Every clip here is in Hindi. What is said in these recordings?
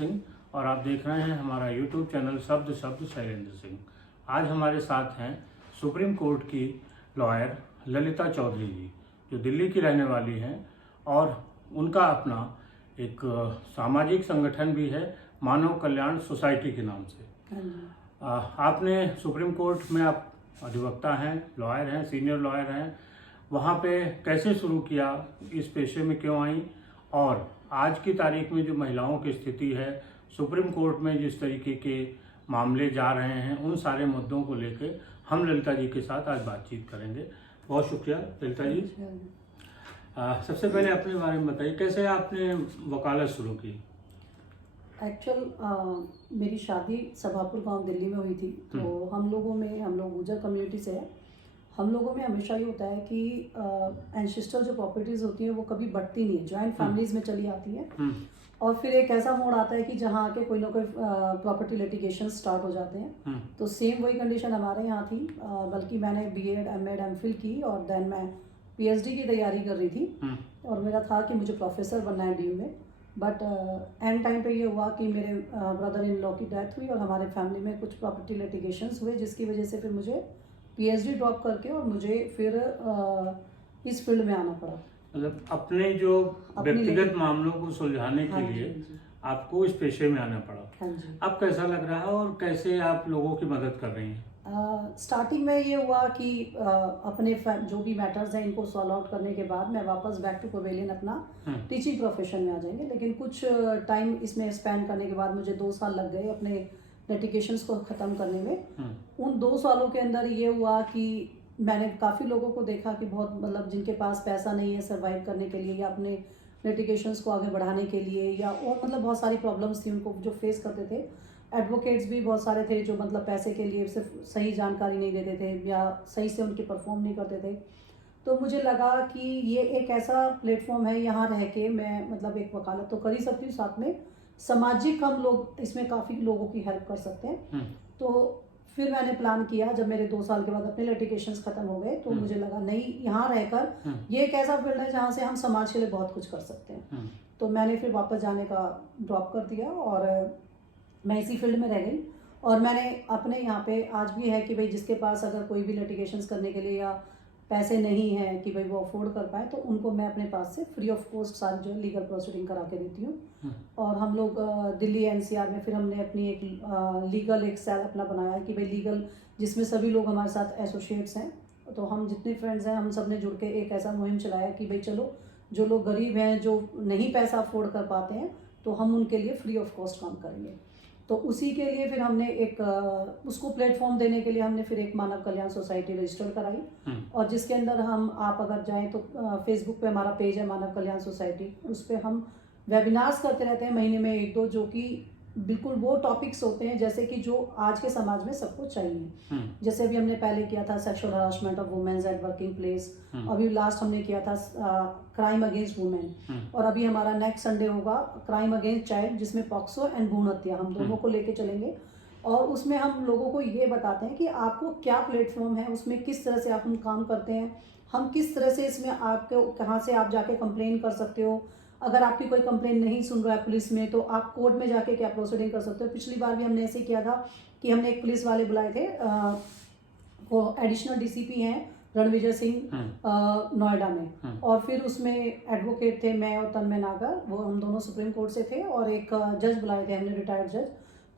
सिंह और आप देख रहे हैं हमारा यूट्यूब चैनल शब्द शब्द शैलेंद्र सिंह। आज हमारे साथ हैं सुप्रीम कोर्ट की लॉयर ललिता चौधरी जी, जो दिल्ली की रहने वाली हैं और उनका अपना एक सामाजिक संगठन भी है, मानव कल्याण सोसाइटी के नाम से। आपने सुप्रीम कोर्ट में आप अधिवक्ता हैं, लॉयर हैं, सीनियर लॉयर हैं, वहाँ पे कैसे शुरू किया, इस पेशे में क्यों आई, और आज की तारीख में जो महिलाओं की स्थिति है, सुप्रीम कोर्ट में जिस तरीके के मामले जा रहे हैं, उन सारे मुद्दों को लेकर हम ललिता जी के साथ आज बातचीत करेंगे। बहुत शुक्रिया ललिता जी। सबसे पहले अपने बारे में बताइए, कैसे आपने वकालत शुरू की? एक्चुअल मेरी शादी सभापुर गांव दिल्ली में हुई थी। तो हम लोग गुजर कम्युनिटी से हैं। हम लोगों में हमेशा ये होता है कि एंसेस्ट्रल जो प्रॉपर्टीज़ होती हैं वो कभी बढ़ती नहीं है, जॉइंट फैमिलीज में चली आती हैं। और फिर एक ऐसा मोड़ आता है कि जहाँ आके कोई ना कोई प्रॉपर्टी लिटिगेशन स्टार्ट हो जाते हैं। तो सेम वही कंडीशन हमारे यहाँ थी, बल्कि मैंने बीएड, एमएड, एमफिल की और देन मैं पीएचडी की तैयारी कर रही थी और मेरा था कि मुझे प्रोफेसर बनना है डीयू में। बट एंड टाइम पे ये हुआ कि मेरे ब्रदर इन लॉ की डेथ हुई और हमारे फैमिली में कुछ प्रॉपर्टी लिटिगेशंस हुए, जिसकी वजह से फिर मुझे पीएचडी ड्रॉप करके और मुझे फिर इस फील्ड में आना पड़ा। मतलब अपने जो व्यक्तिगत मामलों को सुलझाने के लिए आपको इस पेशे में आना पड़ा। हाँ जी। अब कैसा लग रहा है और कैसे आप लोगों की मदद कर रही हैं? स्टार्टिंग में ये हुआ कि अपने जो भी मैटर्स हैं इनको सॉल्व आउट करने के बाद मैं वापस बैक टू पवेलियन अपना टीचिंग प्रोफेशन में आ जाएंगे। लेकिन कुछ टाइम इसमें स्पेंड करने के बाद मुझे 2 साल लग गए अपने लिटिगेशंस को ख़त्म करने में। उन 2 सालों के अंदर ये हुआ कि मैंने काफ़ी लोगों को देखा कि बहुत मतलब जिनके पास पैसा नहीं है सर्वाइव करने के लिए या अपने लिटिगेशंस को आगे बढ़ाने के लिए, या और मतलब बहुत सारी प्रॉब्लम्स थी उनको जो फेस करते थे। एडवोकेट्स भी बहुत सारे थे जो मतलब पैसे के लिए सिर्फ सही जानकारी नहीं देते थे या सही से उनके परफॉर्म नहीं करते थे। तो मुझे लगा कि ये एक ऐसा प्लेटफॉर्म है, यहाँ रह के मैं मतलब एक वकालत तो कर ही सकती हूँ, साथ में सामाजिक हम लोग इसमें काफ़ी लोगों की हेल्प कर सकते हैं। तो फिर मैंने प्लान किया, जब मेरे 2 साल के बाद अपने लिटिगेशंस खत्म हो गए तो मुझे लगा नहीं, यहाँ रहकर ये एक ऐसा फील्ड है जहाँ से हम समाज के लिए बहुत कुछ कर सकते हैं। तो मैंने फिर वापस जाने का ड्रॉप कर दिया और मैं इसी फील्ड में रह गई। और मैंने अपने यहाँ पे आज भी है कि भाई जिसके पास अगर कोई भी लिटिगेशंस करने के लिए या पैसे नहीं है कि भाई वो अफोर्ड कर पाए, तो उनको मैं अपने पास से फ्री ऑफ कॉस्ट सारी जो लीगल प्रोसीडिंग करा के देती हूँ। और हम लोग दिल्ली एनसीआर में फिर हमने अपनी एक लीगल एक सेल अपना बनाया है कि भाई लीगल, जिसमें सभी लोग हमारे साथ एसोसिएट्स हैं। तो हम जितने फ्रेंड्स हैं हम सब ने जुड़ के एक ऐसा मुहिम चलाया कि भाई चलो जो लोग गरीब हैं, जो नहीं पैसा अफोर्ड कर पाते हैं, तो हम उनके लिए फ्री ऑफ कॉस्ट काम करेंगे। तो उसी के लिए फिर हमने एक उसको प्लेटफॉर्म देने के लिए हमने फिर एक मानव कल्याण सोसाइटी रजिस्टर कराई। और जिसके अंदर आप अगर जाएं तो फेसबुक पे हमारा पेज है मानव कल्याण सोसाइटी, उस पर हम वेबिनार्स करते रहते हैं महीने में 1-2, जो कि बिल्कुल वो टॉपिक्स होते हैं जैसे कि जो आज के समाज में सबको चाहिए। जैसे अभी हमने पहले किया था sexual harassment of womens at working place, अभी लास्ट हमने किया था क्राइम अगेंस्ट वुमेन, और अभी हमारा नेक्स्ट संडे होगा क्राइम अगेंस्ट चाइल्ड, जिसमें पॉक्सो एंड भ्रूण हत्या, हम दोनों को लेके चलेंगे। और उसमें हम लोगों को ये बताते हैं कि आपको क्या प्लेटफॉर्म है, उसमें किस तरह से आप हम काम करते हैं, हम किस तरह से इसमें आपको कहाँ से आप जाके कंप्लेन कर सकते हो। अगर आपकी कोई कंप्लेन नहीं सुन रहा है पुलिस में, तो आप कोर्ट में जाके क्या प्रोसीडिंग कर सकते हो। पिछली बार भी हमने ऐसे किया था कि हमने एक पुलिस वाले बुलाए थे, वो एडिशनल डीसीपी हैं रणविजय सिंह नोएडा में, और फिर उसमें एडवोकेट थे मैं और तन्मय नागर, वो हम दोनों सुप्रीम कोर्ट से थे, और एक जज बुलाए थे हमने, रिटायर्ड जज।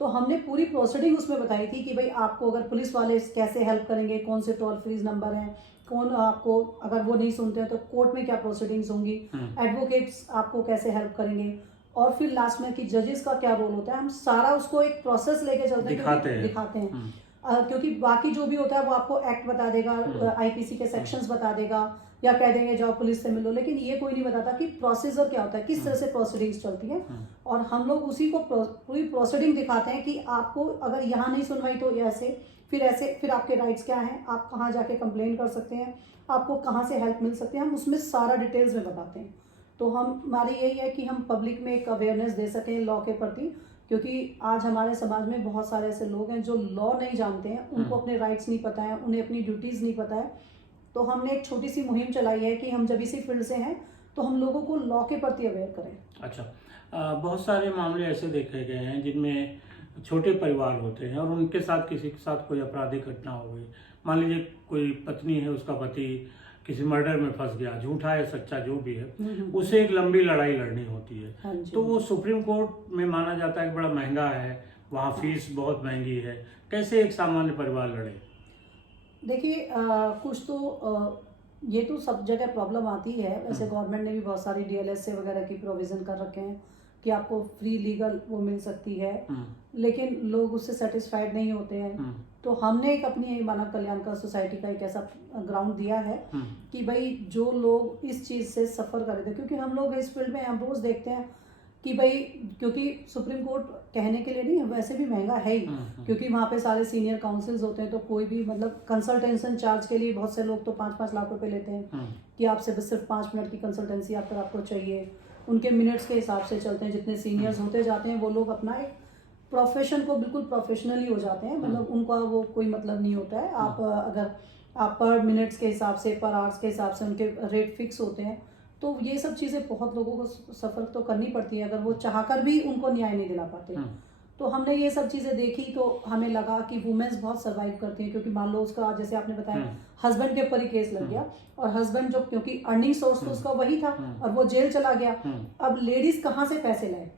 तो हमने पूरी प्रोसीडिंग उसमें बताई थी कि भाई आपको अगर पुलिस वाले कैसे हेल्प करेंगे, कौन से टोल फ्री नंबर हैं, कौन आपको अगर वो नहीं सुनते हैं तो कोर्ट में क्या प्रोसीडिंग्स होंगी, एडवोकेट्स आपको कैसे हेल्प करेंगे, और फिर लास्ट में कि जजेस का क्या रोल होता है। हम सारा उसको एक प्रोसेस लेके चलते हैं, दिखाते हैं। क्योंकि बाकी जो भी होता है वो आपको एक्ट बता देगा, आईपीसी के सेक्शंस बता देगा, या कह देंगे जाओ पुलिस से मिलो, लेकिन ये कोई नहीं बताता कि प्रोसीजर क्या होता है, किस तरह से प्रोसीडिंग्स चलती है। और हम लोग उसी को पूरी प्रोसीडिंग दिखाते हैं कि आपको अगर यहाँ नहीं सुनवाई तो ऐसे, फिर आपके राइट्स क्या हैं, आप कहाँ जाके कंप्लेन कर सकते हैं, आपको कहाँ से हेल्प मिल सकती है, हम उसमें सारा डिटेल्स में बताते हैं। तो हमारी यही है कि हम पब्लिक में एक अवेयरनेस दे सकें लॉ के प्रति, क्योंकि आज हमारे समाज में बहुत सारे ऐसे लोग हैं जो लॉ नहीं जानते हैं, उनको अपने राइट्स नहीं पता है, उन्हें अपनी ड्यूटीज़ नहीं पता है। तो हमने एक छोटी सी मुहिम चलाई है कि हम जब इसी फील्ड से हैं तो हम लोगों को लॉ के प्रति अवेयर करें। अच्छा, बहुत सारे मामले ऐसे देखे गए हैं जिनमें छोटे परिवार होते हैं और उनके साथ किसी के साथ कोई आपराधिक घटना हो गई। मान लीजिए कोई पत्नी है, उसका पति किसी मर्डर में फंस गया, झूठा है सच्चा जो भी है, उसे एक लंबी लड़ाई लड़नी होती है। हाँ जी। तो वो सुप्रीम कोर्ट में माना जाता है कि बड़ा महंगा है, वहाँ फीस बहुत महंगी है। कैसे एक सामान्य परिवार लड़े? देखिए कुछ तो ये तो सब जगह प्रॉब्लम आती है। वैसे गवर्नमेंट ने भी बहुत सारी DLSA वगैरह की प्रोविज़न कर रखे हैं कि आपको फ्री लीगल वो मिल सकती है, लेकिन लोग उससे सेटिस्फाइड नहीं होते हैं। तो हमने एक अपनी मानव कल्याणकर सोसाइटी का एक ऐसा ग्राउंड दिया है कि भाई जो लोग इस चीज़ से सफ़र कर रहे थे, क्योंकि हम लोग इस फील्ड में हम रोज़ देखते हैं कि भाई, क्योंकि सुप्रीम कोर्ट कहने के लिए नहीं, वैसे भी महंगा है ही, क्योंकि वहाँ पे सारे सीनियर काउंसिल्स होते हैं। तो कोई भी मतलब कंसल्टेंशन चार्ज के लिए बहुत से लोग तो 5-5 लाख रुपए लेते हैं कि आपसे बस सिर्फ 5 मिनट की कंसल्टेंसी आपको चाहिए। उनके मिनट्स के हिसाब से चलते हैं। जितने सीनियर्स होते जाते हैं वो लोग अपना एक प्रोफेशन को बिल्कुल प्रोफेशनली हो जाते हैं, मतलब उनका वो कोई मतलब नहीं होता है। आप अगर आप पर मिनट्स के हिसाब से, पर आवर्स के हिसाब से उनके रेट फिक्स होते हैं। तो ये सब चीज़ें बहुत लोगों को सफ़र तो करनी पड़ती है, अगर वो चाहकर भी उनको न्याय नहीं दिला पाते। तो हमने ये सब चीज़ें देखी तो हमें लगा कि वुमेन्स बहुत सर्वाइव करती हैं, क्योंकि मान लो उसका जैसे आपने बताया हस्बैंड के ऊपर ही केस लग गया, और हस्बैंड जो, क्योंकि अर्निंग सोर्स तो उसका वही था और वो जेल चला गया। अब लेडीज कहाँ से पैसे लाए?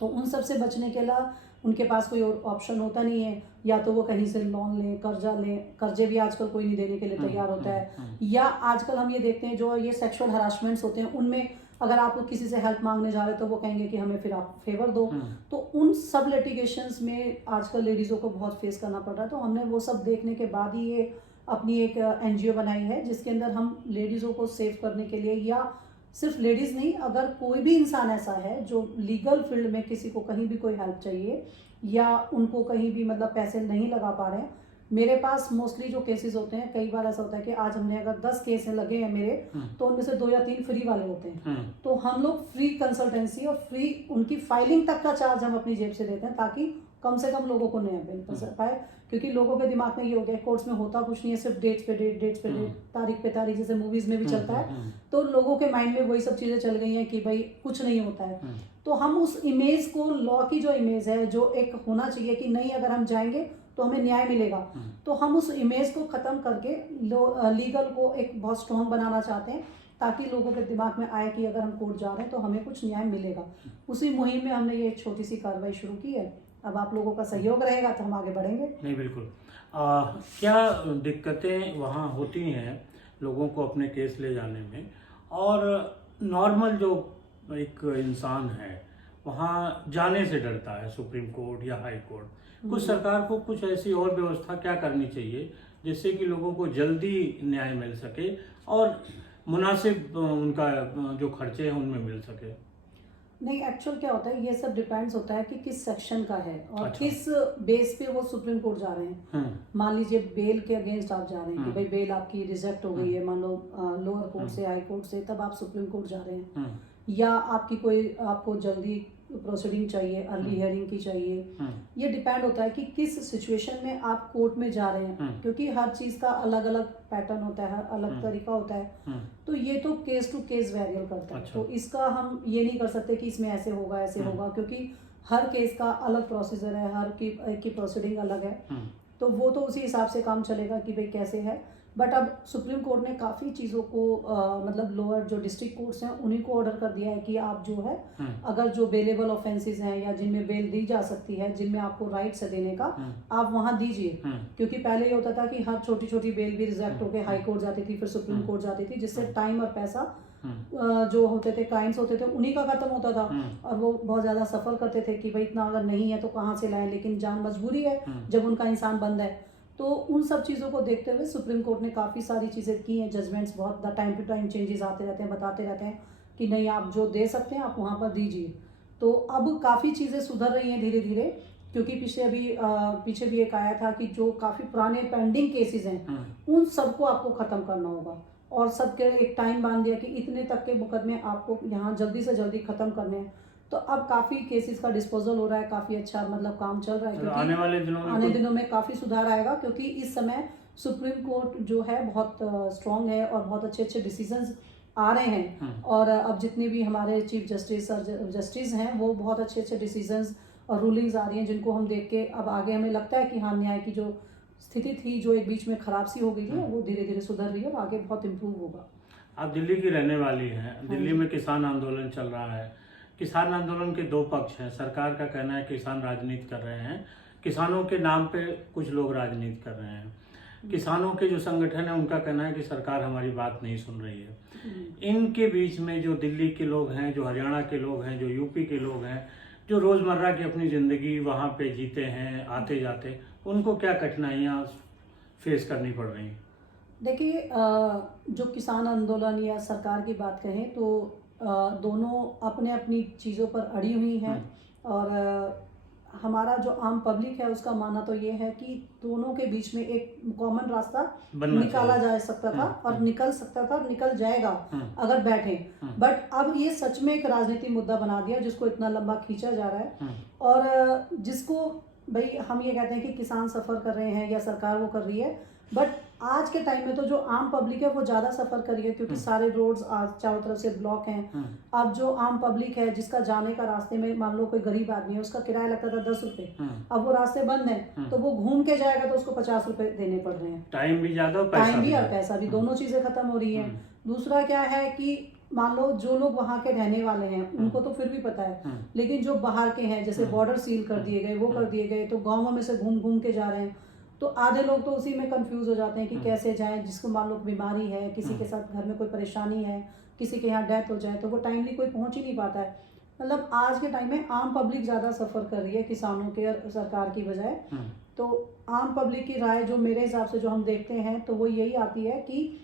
तो उन सब से बचने के लिए उनके पास कोई और ऑप्शन होता नहीं है, या तो वो कहीं से लोन लें, कर्जा लें। कर्जे भी आजकल कोई नहीं देने के लिए तैयार होता है। या आजकल हम ये देखते हैं जो ये सेक्सुअल हरासमेंट्स होते हैं, उनमें अगर आप किसी से हेल्प मांगने जा रहे हो तो वो कहेंगे कि हमें फिर आप फेवर दो। तो उन सब लिटिगेशंस में आजकल लेडीज़ों को बहुत फेस करना पड़ रहा है। तो हमने वो सब देखने के बाद ही ये अपनी एक NGO बनाई है, जिसके अंदर हम लेडीज़ों को सेव करने के लिए, या सिर्फ लेडीज़ नहीं, अगर कोई भी इंसान ऐसा है जो लीगल फील्ड में किसी को कहीं भी कोई हेल्प चाहिए, या उनको कहीं भी मतलब पैसे नहीं लगा पा रहे हैं। मेरे पास मोस्टली जो केसेस होते हैं, कई बार ऐसा होता है कि आज हमने अगर 10 केस लगे हैं मेरे, तो उनमें से 2 या 3 फ्री वाले होते हैं। तो हम लोग फ्री कंसल्टेंसी और फ्री उनकी फाइलिंग तक का चार्ज हम अपनी जेब से देते हैं, ताकि कम से कम लोगों को न्याय मिल पाए। क्योंकि लोगों के दिमाग में ये हो गया कोर्ट्स में होता कुछ नहीं है, सिर्फ डेट्स पे डेट, तारीख पे तारीख, जैसे मूवीज में भी चलता है। तो लोगों के माइंड में वही सब चीजें चल गई हैं कि भाई कुछ नहीं होता है। तो हम उस इमेज को, लॉ की जो इमेज है, जो एक होना चाहिए कि नहीं अगर हम जाएंगे तो हमें न्याय मिलेगा, तो हम उस इमेज को खत्म करके लीगल को एक बहुत स्ट्रॉन्ग बनाना चाहते हैं, ताकि लोगों के दिमाग में आए कि अगर हम कोर्ट जा रहे हैं तो हमें कुछ न्याय मिलेगा। उसी मुहिम में हमने ये छोटी सी कार्रवाई शुरू की है। अब आप लोगों का सहयोग रहेगा तो हम आगे बढ़ेंगे। नहीं, बिल्कुल। क्या दिक्कतें वहाँ होती हैं लोगों को अपने केस ले जाने में, और नॉर्मल जो एक इंसान है वहाँ जाने से डरता है, सुप्रीम कोर्ट या हाई कोर्ट? कुछ सरकार को कुछ ऐसी और व्यवस्था क्या करनी चाहिए जिससे कि लोगों को जल्दी न्याय मिल सके और मुनासिब उनका जो खर्चे हैं उनमें मिल सके? नहीं, एक्चुअल क्या होता है, ये सब डिपेंड्स होता है कि किस सेक्शन का है और किस बेस पे वो सुप्रीम कोर्ट जा रहे हैं। मान लीजिए बेल के अगेंस्ट आप जा रहे हैं कि भाई बेल आपकी रिजेक्ट हो गई है, मान लो लोअर कोर्ट से, हाई कोर्ट से, तब आप सुप्रीम कोर्ट जा रहे हैं। या आपकी कोई, आपको जल्दी प्रोसीडिंग चाहिए, अर्ली हियरिंग की चाहिए। ये डिपेंड होता है कि किस सिचुएशन में आप कोर्ट में जा रहे हैं, क्योंकि हर चीज का अलग अलग पैटर्न होता है, अलग तरीका होता है। तो ये तो केस टू केस वेरियल करता है। तो इसका हम ये नहीं कर सकते कि इसमें ऐसे होगा ऐसे होगा, क्योंकि हर केस का अलग प्रोसीजर है, हर की प्रोसीडिंग अलग है। तो वो तो उसी हिसाब से काम चलेगा कि भाई कैसे है। बट अब सुप्रीम कोर्ट ने काफ़ी चीज़ों को मतलब लोअर जो डिस्ट्रिक्ट कोर्ट्स हैं उन्हीं को ऑर्डर कर दिया है कि आप जो है अगर जो बेलेबल ऑफेंसेस हैं या जिनमें बेल दी जा सकती है, जिनमें आपको राइट्स है देने का, आप वहाँ दीजिए। क्योंकि पहले ये होता था कि हर छोटी छोटी बेल भी रिजेक्ट होकर हाई कोर्ट जाती थी, फिर सुप्रीम कोर्ट जाती थी, जिससे टाइम और पैसा जो होते थे, क्लाइंट्स होते थे, उन्हीं का खत्म होता था। और वो बहुत ज़्यादा सफ़र करते थे कि भाई इतना अगर नहीं है तो कहाँ से लाएं, लेकिन जान मजबूरी है जब उनका इंसान बंद है। तो उन सब चीज़ों को देखते हुए सुप्रीम कोर्ट ने काफ़ी सारी चीज़ें की हैं। जजमेंट्स बहुत टाइम टू टाइम चेंजेस आते रहते हैं, बताते रहते हैं कि नहीं आप जो दे सकते हैं आप वहाँ पर दीजिए। तो अब काफ़ी चीज़ें सुधर रही हैं धीरे धीरे, क्योंकि पीछे भी एक आया था कि जो काफ़ी पुराने पेंडिंग केसेस हैं उन सबको आपको ख़त्म करना होगा, और सबके एक टाइम बांध दिया कि इतने तक के मुकदमे आपको यहाँ जल्दी से जल्दी ख़त्म करने हैं। तो अब काफ़ी केसेस का डिस्पोजल हो रहा है, काफ़ी अच्छा मतलब काम चल रहा है, क्योंकि आने दिनों में काफ़ी सुधार आएगा। क्योंकि इस समय सुप्रीम कोर्ट जो है बहुत स्ट्रांग है और बहुत अच्छे अच्छे डिसीजंस आ रहे हैं। और अब जितने भी हमारे चीफ जस्टिस और जस्टिस हैं वो बहुत अच्छे अच्छे डिसीजंस और रूलिंग्स आ रही हैं जिनको हम देख के अब आगे हमें लगता है कि हाँ, न्याय की जो स्थिति थी, जो एक बीच में खराब सी हो गई थी, वो धीरे धीरे सुधर रही है और आगे बहुत इम्प्रूव होगा। आप दिल्ली की रहने वाली हैं, दिल्ली में किसान आंदोलन चल रहा है। किसान आंदोलन के दो पक्ष हैं। सरकार का कहना है किसान राजनीति कर रहे हैं, किसानों के नाम पे कुछ लोग राजनीति कर रहे हैं। किसानों के जो संगठन है उनका कहना है कि सरकार हमारी बात नहीं सुन रही है। इनके बीच में जो दिल्ली के लोग हैं, जो हरियाणा के लोग हैं, जो यूपी के लोग हैं, जो रोजमर्रा की अपनी जिंदगी वहाँ पे जीते हैं आते जाते, उनको क्या कठिनाइयाँ फेस करनी पड़ रही हैं? देखिए, जो किसान आंदोलन या सरकार की बात करें तो दोनों अपने अपनी चीज़ों पर अड़ी हुई हैं। और हमारा जो आम पब्लिक है उसका मानना तो ये है कि दोनों के बीच में एक कॉमन रास्ता निकाला जा सकता था और निकल सकता था और निकल जाएगा अगर बैठे। बट अब ये सच में एक राजनीतिक मुद्दा बना दिया जिसको इतना लंबा खींचा जा रहा है। और जिसको भाई हम ये कहते हैं कि किसान सफ़र कर रहे हैं या सरकार वो कर रही है, बट आज के टाइम में तो जो आम पब्लिक है वो ज़्यादा सफ़र कर रही है क्योंकि सारे रोड्स आज चारों तरफ से ब्लॉक हैं। अब जो आम पब्लिक है जिसका जाने का रास्ते में मान लो कोई गरीब आदमी है, उसका किराया लगता था 10 रुपये, अब वो रास्ते बंद हैं तो वो घूम के जाएगा तो उसको 50 रुपये देने पड़ रहे हैं। टाइम भी ज़्यादा, टाइम भी और पैसा भी, दोनों चीज़ें खत्म हो रही हैं। दूसरा क्या है कि मान लो जो लोग वहाँ के रहने वाले हैं उनको तो फिर भी पता है, लेकिन जो बाहर के हैं जैसे बॉर्डर सील कर दिए गए, वो कर दिए गए, तो गाँवों में से घूम घूम के जा रहे हैं। तो आधे लोग तो उसी में कंफ्यूज हो जाते हैं कि कैसे जाएं। जिसको मान लो बीमारी है, किसी के साथ घर में कोई परेशानी है, किसी के यहाँ डेथ हो जाए तो वो टाइमली कोई पहुंच ही नहीं पाता है। मतलब आज के टाइम में आम पब्लिक ज़्यादा सफ़र कर रही है किसानों के और सरकार की बजाय। तो आम पब्लिक की राय जो मेरे हिसाब से जो हम देखते हैं तो वो यही आती है कि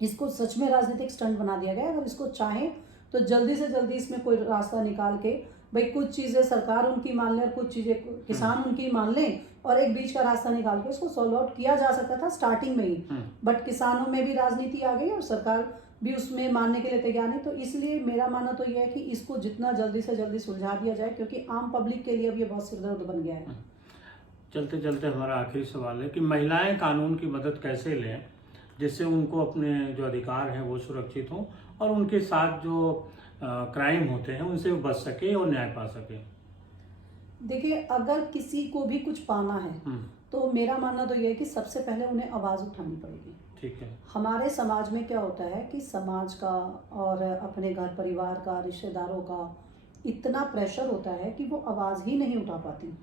इसको सच में राजनीतिक स्टंट बना दिया गया है। अगर इसको चाहें तो जल्दी से जल्दी इसमें कोई रास्ता निकाल के भाई कुछ चीज़ें सरकार उनकी मान ले और कुछ चीज़ें किसान उनकी मान लें और एक बीच का रास्ता निकाल के उसको सॉल्व आउट किया जा सकता था स्टार्टिंग में ही। बट किसानों में भी राजनीति आ गई और सरकार भी उसमें मानने के लिए तैयार नहीं। तो इसलिए मेरा मानना तो यह है कि इसको जितना जल्दी से जल्दी सुलझा दिया जाए क्योंकि आम पब्लिक के लिए अब ये बहुत सिरदर्द बन गया है। चलते चलते हमारा आखिरी सवाल है कि महिलाएं कानून की मदद कैसे लें जिससे उनको अपने जो अधिकार हैं वो सुरक्षित हों और उनके साथ जो क्राइम होते हैं उनसे वो बच सके और न्याय पा सके? देखिए, अगर किसी को भी कुछ पाना है तो मेरा मानना तो ये है कि सबसे पहले उन्हें आवाज़ उठानी पड़ेगी। ठीक है। हमारे समाज में क्या होता है कि समाज का और अपने घर परिवार का, रिश्तेदारों का इतना प्रेशर होता है कि वो आवाज़ ही नहीं उठा पाती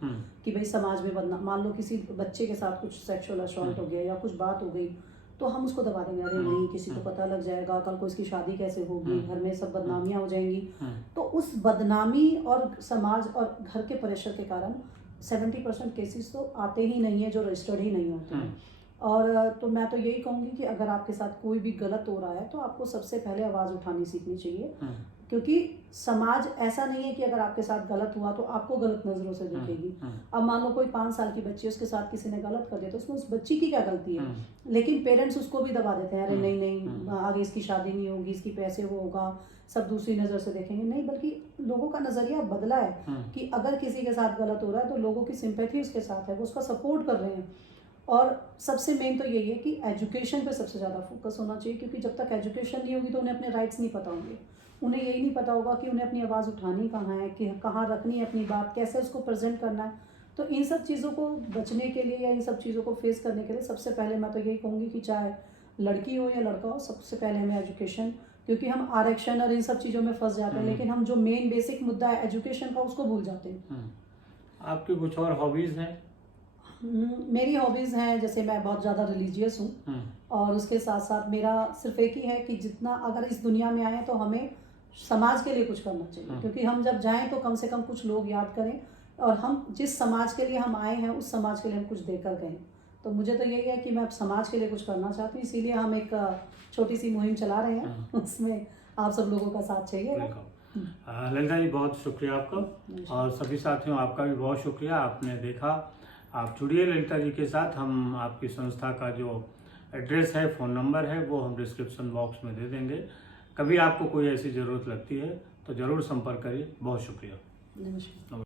कि भाई समाज में बदनाम, मान लो किसी बच्चे के साथ कुछ सेक्सुअल असॉल्ट हो गया या कुछ बात हो गई तो हम उसको दबा देंगे, अरे नहीं किसी को पता लग जाएगा, कल को इसकी शादी कैसे होगी, घर में सब बदनामियां हो जाएंगी। तो उस बदनामी और समाज और घर के प्रेशर के कारण 70% केसेस तो आते ही नहीं है जो रजिस्टर्ड ही नहीं होते हैं। और तो मैं तो यही कहूँगी कि अगर आपके साथ कोई भी गलत हो रहा है तो आपको सबसे पहले आवाज़ उठानी सीखनी चाहिए क्योंकि समाज ऐसा नहीं है कि अगर आपके साथ गलत हुआ तो आपको गलत नज़रों से देखेगी। अब मान लो कोई 5 साल की बच्ची, उसके साथ किसी ने गलत कर दिया तो उसमें उस बच्ची की क्या गलती है, लेकिन पेरेंट्स उसको भी दबा देते हैं, अरे नहीं नहीं आगे इसकी शादी नहीं होगी, इसकी पैसे वो होगा, सब दूसरी नज़र से देखेंगे। नहीं, बल्कि लोगों का नज़रिया बदला है कि अगर किसी के साथ गलत हो रहा है तो लोगों की सिंपैथी उसके साथ है, वो उसका सपोर्ट कर रहे हैं। और सबसे मेन तो यही है कि एजुकेशन पे सबसे ज़्यादा फोकस होना चाहिए क्योंकि जब तक एजुकेशन नहीं होगी तो उन्हें अपने राइट्स नहीं पता होंगे, उन्हें यही नहीं पता होगा कि उन्हें अपनी आवाज़ उठानी कहाँ है, कि कहाँ रखनी है अपनी बात, कैसे उसको प्रेजेंट करना है। तो इन सब चीज़ों को बचने के लिए या इन सब चीज़ों को फेस करने के लिए सबसे पहले मैं तो यही कहूँगी कि चाहे लड़की हो या लड़का हो, सबसे पहले हमें एजुकेशन, क्योंकि हम आरक्षण और इन सब चीज़ों में फंस जाते हैं लेकिन हम जो मेन बेसिक मुद्दा है एजुकेशन का उसको भूल जाते हैं। आपकी कुछ और हॉबीज़ हैं? मेरी हॉबीज़ हैं, जैसे मैं बहुत ज़्यादा रिलीजियस हूँ और उसके साथ साथ मेरा सिर्फ एक ही है कि जितना अगर इस दुनिया में आए तो हमें समाज के लिए कुछ करना चाहिए क्योंकि हम जब जाएं तो कम से कम कुछ लोग याद करें और हम जिस समाज के लिए हम आए हैं उस समाज के लिए हम कुछ देकर गए। तो मुझे तो यही है कि मैं समाज के लिए कुछ करना चाहती हूँ, इसीलिए हम एक छोटी सी मुहिम चला रहे हैं, उसमें आप सब लोगों का साथ चाहिए। ललिता जी बहुत शुक्रिया आपका और सभी साथियों आपका भी बहुत शुक्रिया। आपने देखा, आप जुड़िए ललिता जी के साथ। हम आपकी संस्था का जो एड्रेस है, फ़ोन नंबर है, वो हम डिस्क्रिप्शन बॉक्स में दे देंगे। कभी आपको कोई ऐसी ज़रूरत लगती है तो ज़रूर संपर्क करिए। बहुत शुक्रिया। नमस्कार।